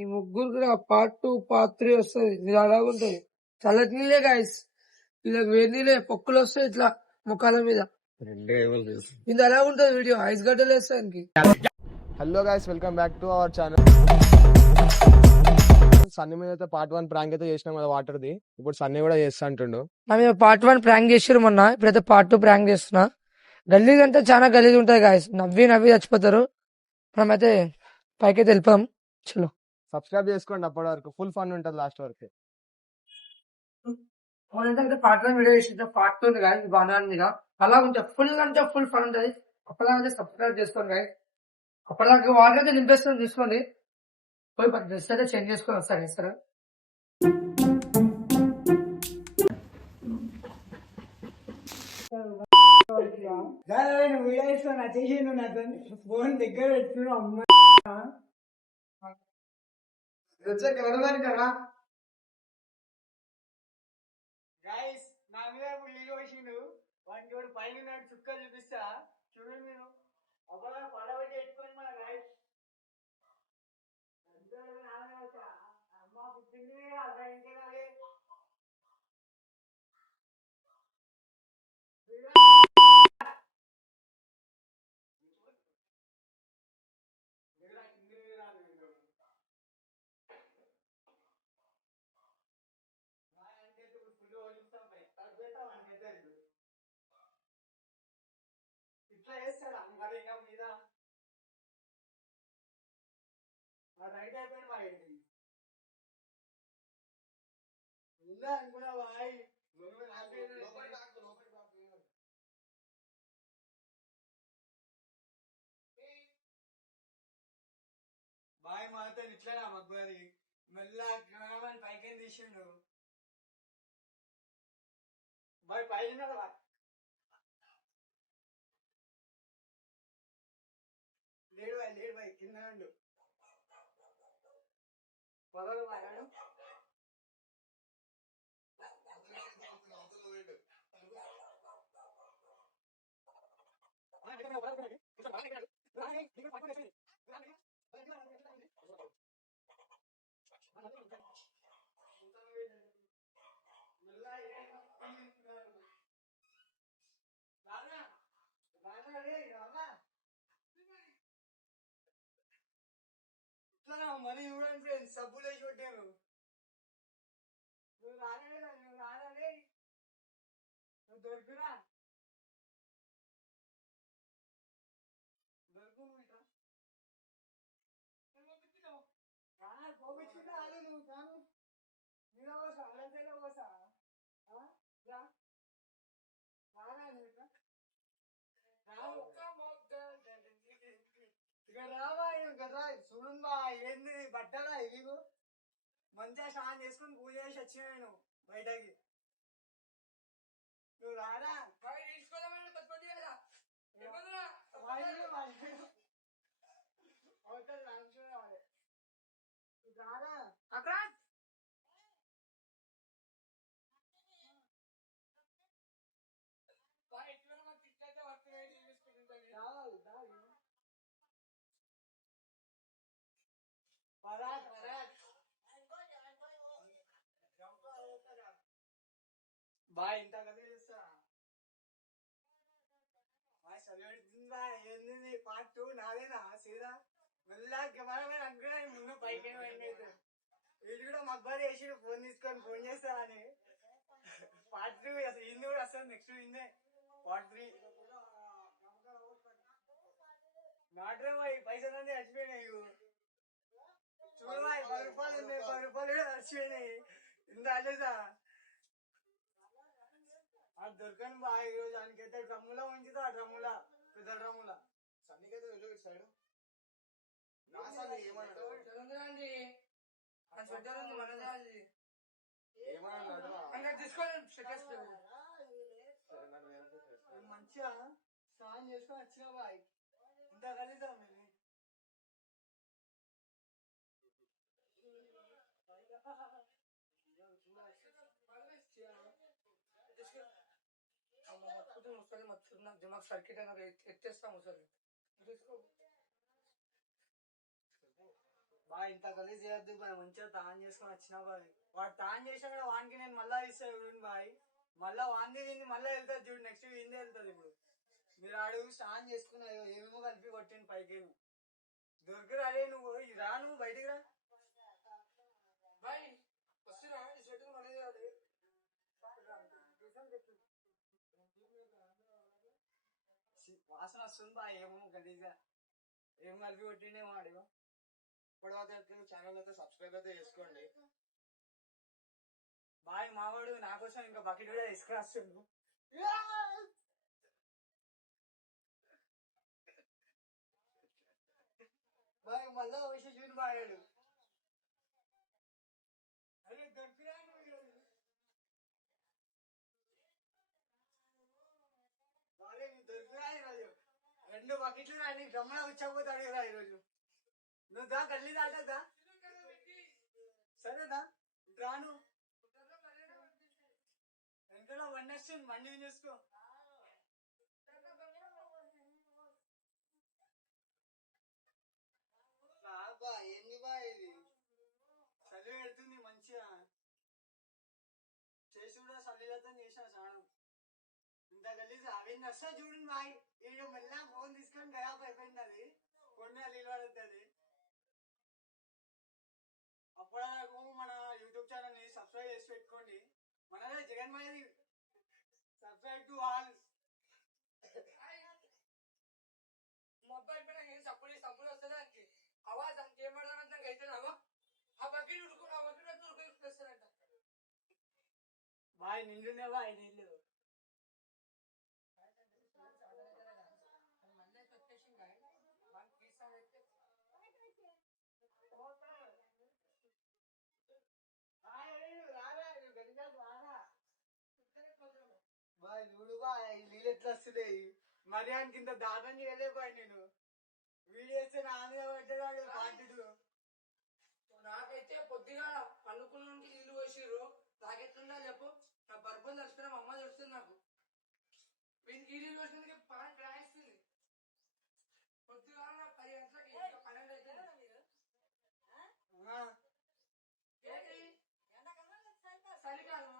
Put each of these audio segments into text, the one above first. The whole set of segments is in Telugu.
ఈ ముగ్గురు కూడా పార్ట్ 2 పార్ట్ 3 వస్తుంది. ఇది అలాగుంటది. చల్లటి నీళ్ళే గాయస్, ఇలా వేడి నీళ్ళే పొక్కులు వస్తాయి ఇట్లా ముఖాల మీద. ఇది అలాగుంటది వీడియో, ఐస్ గడ్డలు వేస్తాయి. Hello guys, welcome back to our channel. Sunny మీద అయితే పార్ట్ 1 ప్రాంక్ అయితే చేసినాం కదా వాటర్ది. ఇప్పుడు సన్నీ కూడా చేస్తా అంటుండు. పార్ట్ 1 ప్రాంక్ చేసారు మొన్న, ఇప్పుడైతే పార్ట్ 2 ప్రాంక్ చేస్తున్నా. గలీజ్ అంటే చాలా గలీజ్ ఉంటాయి గాయస్, నవ్వి నవ్వి చచ్చిపోతారు. మనమైతే పైకి వెళ్ళిపోదాం. చలో సబ్స్క్రైబ్ చేసుకోండి, అప్పటి వరకు ఫుల్ ఫన్ ఉంటుంది లాస్ట్ వరకు. పార్ట్ 1 వీడియో చేసిన పార్ట్ 2 గాయస్ బాగా మీద అలా ఉంటే ఫుల్ ఫన్ ఉంటుంది. అప్పటిలాగా సబ్స్క్రైబ్ చేసుకోండి గాయస్. అప్పటిలాగా వాళ్ళకైతే నింపేస్తుంది తీసుకోండి. పోయి డ్రెస్ అయితే చేంజ్ చేసుకొని వస్తాను సరే. వీడియో ఇస్తాను వచ్చేసి నువ్వు నాతో ఫోన్ దగ్గర పెట్టుకున్నావు. అమ్మ గైస్, నా మీద వీడియో వచ్చిండు. వాడికి ఎవరు పైన చుక్కలు చూపిస్తా చూడండి. నేను అబ్బా పడబట్టి పెట్టుకోండి మన గైస్. అమ్మ పుట్టింది అలా ఇంకేనాలి. ఇట్లా చేస్తాడు మరి ఇంకా మీద రైట్ అయిపోయింది. మరి ఉందా అనుకున్నా బాయ్. బాయ్ మాతో ఇట్లా మగ్గురి మెల్ల కెమెరామెన్ పైకి తీసిండు. బాయ్ పైన లేడు బాయ్ కింద ఉండు. పొదలు బాయాడు. మనీ చూడండి ఫ్రెండ్స్, సబ్బులు వేసి కొట్టాను. నువ్వు రాలే నువ్వు దొరుకురా దొరుకు పోపించుకుంటా నువ్వు కాను మీద పోసా అలంతలో పోసా ఇక రావా కదా చూడుందా ఏంది బట్టలా ఇదిగో మంచిగా స్నానం చేసుకుని పూజ చేసి వచ్చిన నేను బయటకి. నువ్వు రారా బాయ్ ఇంత కలిసి చేస్తా చదివిందా ఏంది పార్ట్ 2 నాదేనా సీదా మెల్లగా కెమెరా అనుకున్నా ముందు పైకి అయితే వీడు కూడా మగ్బారి వేసి ఫోన్ తీసుకొని ఫోన్ చేస్తా అని. పార్ట్ 2 అసలు ఇంది కూడా వస్తుంది. నెక్స్ట్ ఇందే పార్ట్ 3. నాటే బాయ్ పైసలు అన్నీ చచ్చిపోయినాయి. చూడు బాయ్ 10 రూపాయలు ఉన్నాయి, 10 రూపాయలు కూడా చచ్చిపోయినాయి. ఇంత అలేదా అది దొరకని బాయ్. ఈరోజు దానికైతే డ్రమ్ములా ఉంచుతా, ఆ డ్రమ్ములా పెద్ద డ్రమ్ములా సన్నికైతే సైడ్ మంచిగా స్నానం చేసుకొని వచ్చిన బాయ్. ఇంత కలుద్దాం మేము. దిమాగ్ సర్కిట్ ఎత్తేస్తాము సార్. బాయ్ ఇంత గలీజ్ చేయొద్దు బాయ్, మంచిగా తాన్ చేసుకొని వచ్చినా బాయ్. వాడు తాన్ చేసినా కూడా వానికి నేను మళ్ళా ఇస్తా చూడండి బాయ్. మళ్ళా వాంది వింది మళ్ళా వెళ్తాది చూడు, నెక్స్ట్ విందే వెళ్తాది. ఇప్పుడు మీరు అడుగు స్నానం చేసుకున్నా ఏమేమో కలిపి కొట్టింది పైకి. దొరికిరా అదే నువ్వు రా, నువ్వు బయటికి రా బాయ్ వస్తున్నా ఈ షర్ట్ మనది కాదు. వాసన వస్తుంది బాయ్, ఏమో గలీజ్గా ఏం కలిపి కొట్టిండే వాడు. ఇప్పటివరకు ఛానల్ అయితే సబ్స్క్రైబ్ అయితే చేసుకోండి. బాయ్ మావాడు నా కోసం ఇంకా బకెట్ కూడా తీసుకురాస్తుండు. బాయ్ మళ్ళా వచ్చి చూని బాగాడు. అరే దొరికిరా బాగా నీ దొరికిరా ఈరోజు. 2 బకెట్లు రాని గమ్మన వచ్చకపోతాడు కదా ఈరోజు. నువ్వు దా గల్లీ దాటదా, సరేదా రాను. ఎంతలో వన్నేస్తుంది మండి చూసుకో. బా ఏంది బా ఇది, చలి పెడుతుంది మంచిగా. చేసి కూడా చలితో చేసిన స్నానం. ఇంత గలీజ్ అవి వస్తా చూడండి బాయ్. వీడు మళ్ళా ఫోన్ తీసుకొని గయాప్ అయిపోయింది. అది ఫోన్ మీద నీళ్ళు పడుతుంది. అప్పటివరకు మన యూట్యూబ్ ఛానల్ ని సబ్స్క్రైబ్ చేసి పెట్టుకోండి. మనదే జగన్మయది. Subscribe to all. మొబైల్ పైన ఏం సప్పుడు వస్తుంది దానికి అవాజ్ దానికి ఏం పడదామంటే అయితే నావా ఆ బకెట్ ఉడుకు ఆ బకెట్ ఉడుకొస్తారంట. బాయ్ నిండునే బాయ్ నీళ్ళు. బాయ్ చూడు బాయ్ నీళ్ళు ఎట్లా వస్తున్నాయి. మరి ఆయనకి ఇంత దానం చేయలే బాయ్ నేను. వీడియోస్ నా మీద పడ్డాడు పార్టీలు. నాకైతే పొద్దుగా పండుకున్నానికి నీళ్లు పోసిర్రు. నాకెట్లుందా చెప్పు, నా బర్బలు నడుస్తున్నా మా అమ్మ తెలుస్తుంది నాకు. వీనికి నీళ్ళు పోసినందుకే పాన్ గ్రాయిస్తుంది. పొద్దుగా 10 గంటలకి 12 అవుతుంది. చలికాలం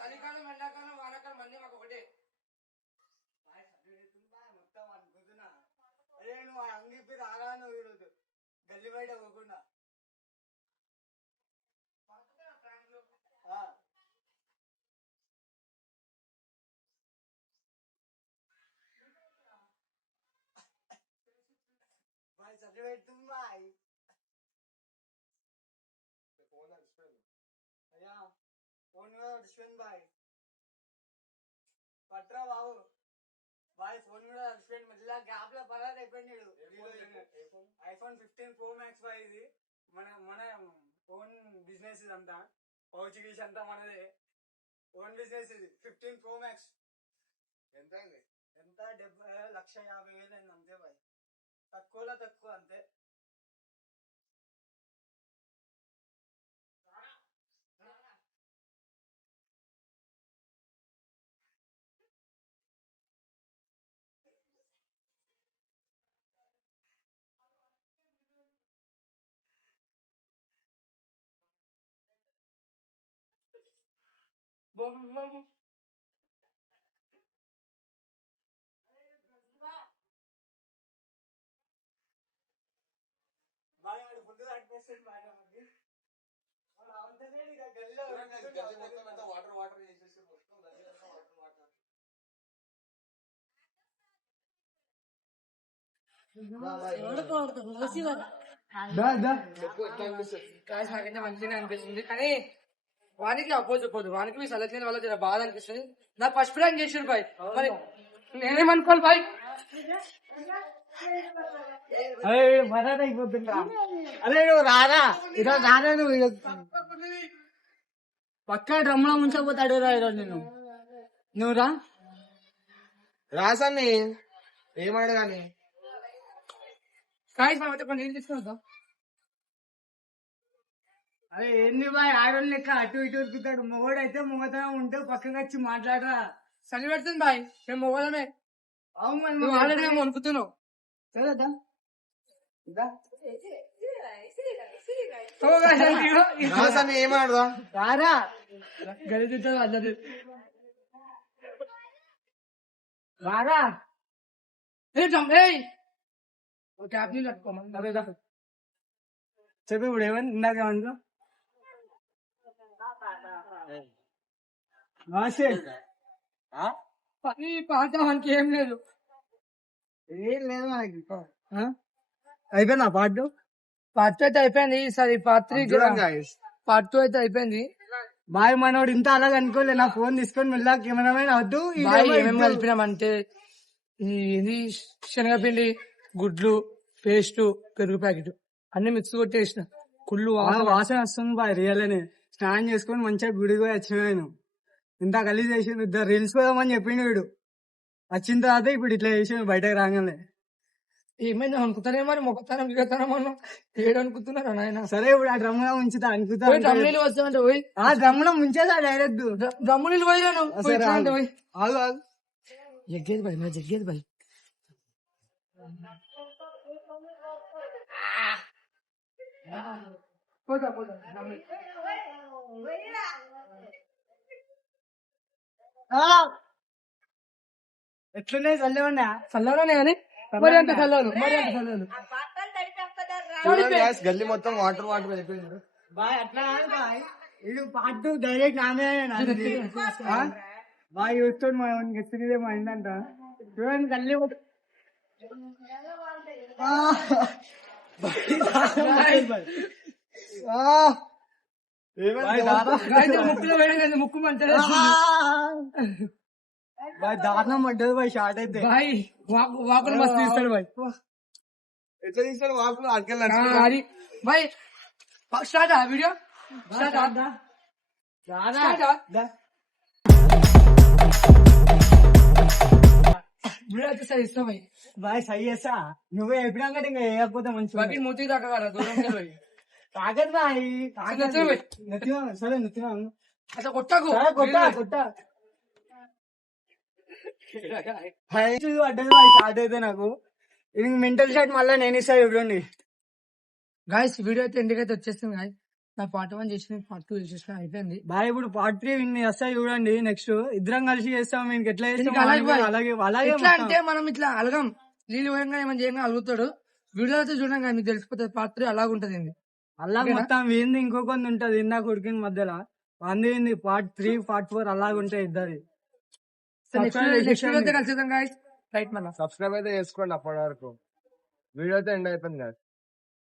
చలికాలం ఎండాకాలం వానాకాలం అన్నీ మాకు ఒకటే. మొత్తం అనుకుంటున్నా. అరే నువ్వు అంగిప్పి రాగా నువ్వు ఈరోజు గల్లి బయట పోకుండా. బాయ్ చలి పెడుతుంది బాయ్. అయ్యా ఫోన్ కూడా డిస్పెండ్ బాయ్. పట్రా బాబు బాయ్, ఫోన్ కూడా డిస్పెండ్ మళ్ళీ గ్యాప్ లో పరాది అయిపోయినాడు. IPhone 15 Pro Max boy. ఇది మన ఓన్ బిజినెస్. ఇదంతా పౌచ్ గీసి అంతా మనదే ఓన్ బిజినెస్. ఇది 15 Pro Max. ఎంత అయింది? ఎంత 1,50,000 అయింది అంతే బాయ్. తక్కువలో తక్కువ అంతే. బాయ్ వాడు ముందు అడ్మిషన్ బాయ్. వాటర్ చేసేసి మొత్తం వాటర్. చెప్పు ఎట్లా అనిపిస్తుంది? నాకైతే మంచిగా అనిపిస్తుంది, కానీ వానికి అపోజ్ పోదు. వానికి మీ సెలెక్ట్ వల్ల చాలా బాధ అనిపిస్తుంది. నాకు ఫస్ట్ ప్లాన్ చేసారు బాయ్, మరి నేనేమనుకోవాలి బాయ్. మరాదా అయిపోతుందా? అరే నువ్వు రారా ఈరోజు, రారా నువ్వు పక్కా డ్రమ్లో ఉంచకపోతాడు రా ఈరోజు నేను. నువ్వు రా రాసాన్ని ఏమన్నాడు కానీ కాయస్ బాబు అయితే నేను తీసుకున్నా. అరే ఏంది బాయ్ ఆడోళ్ళు లెక్క అటు ఇటు ఉరుకుతాడు. మొగోడు అయితే మొగతనం ఉంటే పక్కకి వచ్చి మాట్లాడరా. చలి పెడుతుంది బాయ్, మేము మొగలమే. అవును మరి నువ్వు ఆల్రెడీ మేము వణుకుతున్నావు. సరేదా ఏమాడదా రారా గడిచితే అన్నది రారా క్యాప్ నీళ్ళు కట్టుకోమని చెప్పు ఇప్పుడు ఏమని ఇందాక ఏమన్నా పని పాట మనకి ఏం లేదు ఏం లేదు మనకి అయిపోయిందా పాటు పార్ట్ అయితే అయిపోయింది ఈసారి పార్ట్ 3 పార్ట్ 2 అయితే అయిపోయింది. బాయ్ మనోడు ఇంత అలాగ అనుకోలే నా ఫోన్ తీసుకొని మళ్ళీ కెమెరామెన్ వద్దు బాయ్ ఏమేమి కలిపినామంటే ఇది శనగపిండి, గుడ్లు, పేస్ట్, పెరుగు ప్యాకెట్ అన్ని మిక్స్ కొట్టేసిన కుళ్ళు వాసన వస్తుంది బాయ్ రియల్ అని స్నానం చేసుకొని మంచిగా గుడికి పోయి వచ్చిన నేను ఇంత గలీజ్ చేసి ఇద్దరు రీల్స్ పోదామని చెప్పిండు వీడు వచ్చిన తర్వాత ఇప్పుడు ఇట్లా చేసి బయటకు రాగానే ఏమైంది అనుకుంటానే మరి మొక్కతనం దిగతనం అన్న ఏడు అనుకుంటున్నారా నాయన? సరే ఇప్పుడు ఆ డ్రమ్ లో ఉంచుతా అనుకుతా డ్రమ్ నీళ్ళు వస్తామంటే పోయి ఆ డ్రమ్ లో ముంచేదా డైరెక్ట్ డ్రమ్ము నీళ్ళు పోయినాను పోయి ఆగు ఆగు జగ్గేది బాయ్ నా జగ్గేది బాయ్ పోతా పోతా ఎట్లున్నాయి చల్లే ఉన్నా చల్లగానే కానీ మరి అంత చల్లదు మరి అంత చల్లదు గల్లీ మొత్తం వాటర్ వాటర్ అయిపోయింది. బాయ్ అట్లా కాదు బాయ్ ఇది పాటు డైరెక్ట్ నామే బాయ్ చూస్తాడు మా గెస్ట్దే మా ఇందంట చూడండి తల్లి ముక్కులో వేయడం ముక్కు మంటది బాయ్ దారుణం పడ్డది బాయ్ షార్ట్ అయితే బాయ్ వాకులు మస్తు తీస్తాడు బాయ్ ఎట్లా తీస్తాడు వాకులు అది బాయ్ స్టార్ట్ ఆ వీడియో స్టార్ట్ వీడియో వచ్చేసరి ఇస్తాం బాయ్ బాయ్ సై చేస్తా నువ్వే ఎప్పుడాక ఇంకా వేయకపోతే మంచిగా బాకీ మూతికి దాకా కదా దూరం పోయి తాగదు బాయ్ నెత్తిన నెత్తిన సరే నెత్తిన అసలు కొట్టకు కొట్టా కొట్టా అడ్డది బాయ్ షార్ట్ అయితే నాకు ఇది మెంటల్ షాట్ మళ్ళీ నేను ఇస్తా చూడండి గాయస్ వీడియో అయితే ఇంటికి అయితే వచ్చేస్తుంది గాయస్ నా పార్ట్ 1 చేసిన పార్ట్ 2 చేసిన అయిపోయింది బాయ్ ఇప్పుడు పార్ట్ 3 విన్ చేస్తా చూడండి నెక్స్ట్ ఇద్దరం కలిసి చేస్తాం మీకు ఎట్లా చేస్తాం దీనికి అలాగే బాయ్. అలాగే అలాగే ఎట్లా మొత్తం. అంటే మనం ఇట్లా అలగం నీళ్ళు పోయంగా ఏమైనా చేయంగా అలుగుతాడు వీడియో అయితే చూడండి కానీ మీకు తెలిసిపోతుంది పార్ట్ 3 అలాగుంటది అలా ఓకేనా? మొత్తం ఏంది ఇంకొకటి ఉంటది ఇందాక ఉడికిన మధ్యలో అంది పార్ట్ 3 పార్ట్ 4 అలాగ ఉంటాయి ఇద్దరి నెక్స్ట్ వీడియో అయితే కలిసిద్దాం గాయస్ రైట్ మళ్ళా సబ్స్క్రైబ్ అయితే చేసుకోండి అప్పటి వరకు. వీడియో అయితే ఎండ్ అయిపోయింది కదా.